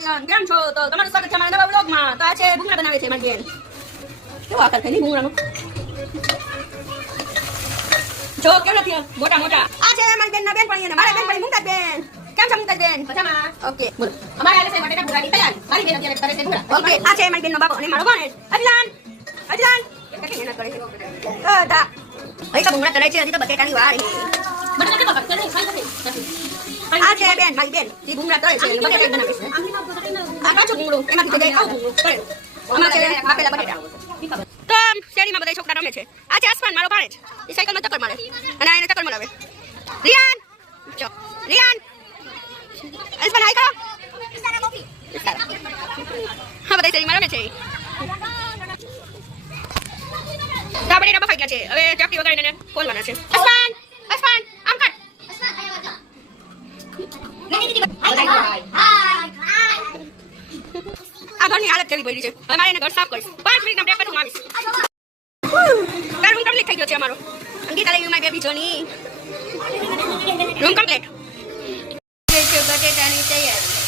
ત્યાં કેમ છો? તો તમારું સ્વાગત છે અમારા નવા વ્લોગમાં. તો આ છે ભૂંગળા બનાવે છે મારી બેન. કેવો આકાર થાય ભૂંગળાનો? જો કેવડા થયા મોટા મોટા. આ છે મારી બેનના બેનપણી અને મારા બેનપણી મુમતાજ બેન. કેમ છો મુમતાજ બેન? મજામાં. ઓકે બોલો. અમારે આલે છે બટેટા ભૂંગળાની તૈયારી. મારી બેન અત્યારે કરે છે ભૂંગળા. ઓકે આ છે મારી બેનનો બાપો અને મારો ભાણેજ. અજલાન કેટલી મહેનત કરે છે. દા અહીં તો ભૂંગળા તળાય છે. હજી તો બટેટાની વાર છે. બટેટા કેવા કરે ખાઈ શકે. આ છે બેન મારી બેન જે ભૂંગળા તળે છે બટેટા બનાવે છે. આ કાચું ભૂંગળું એમાંથી થઈ આવું ભૂંગળું તળેલું. આમાં છે બાફેલા બટેટા. તો શેરીમાં બધા છોકરા રમે છે. આ છે આસમાન મારો ભાણેજ. એ સાયકલમાં ચક્કર મારે અને એને ચક્કર મારે. રિયાન જો રિયાન આસમાન હાઈ કરો. હા બધા શેરીમાં રમે છે. તો બટેટા બફાઈ ગયા છે. હવે ચાકરી વગાડીને એને ખોલવાના છે. આસમાન આસમાન આમ કર. આ ઘરની હાલત કેવી પડી છે. હવે મારે એને ઘર સાફ કરીશ. 5 મિનિટના બ્રેક પછી હું આવીશ. રૂમ કમ્પ્લીટ થઈ ગયો છે અમારો. અંકિતા લઈ મારી બેબી જોની રૂમ કમ્પ્લીટ. જે છે બટેટાની તૈયારી.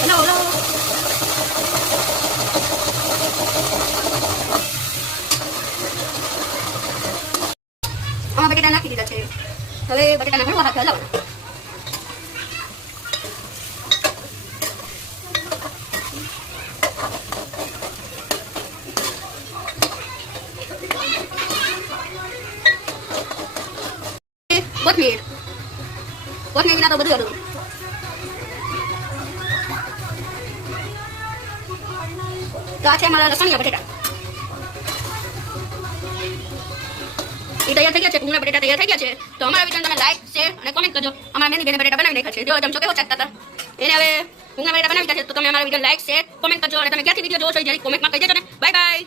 હેલો હેલો આમાં બટેટા નાખી દીધા છે. હવે બટેટાના હળવા હાથે હલાવો. કોથમીર વિના તો બધું હતું. તો આ છે અમારા લસણિયા બટેટા. એ તૈયાર થઈ ગયા છે. ભૂંગળા બટેટા તૈયાર થઈ ગયા છે. તો અમારા વિડીયો તમે લાઈક શેર અને કોમેન્ટ કરજો. અમારા બેની બેને બટેટા બનાવી નાખ્યા છે. જો જમશો કેવો ચાખતા હતા એને હવે ભૂંગળા બટેટા બનાવી દીધા છે. તો તમે અમારા વિડીયો લાઈક શેર કોમેન્ટ કરજો અને તમે ક્યાંથી વિડીયો જોવો છો જરી કોમેન્ટમાં કહી દેજો ને. Bye bye.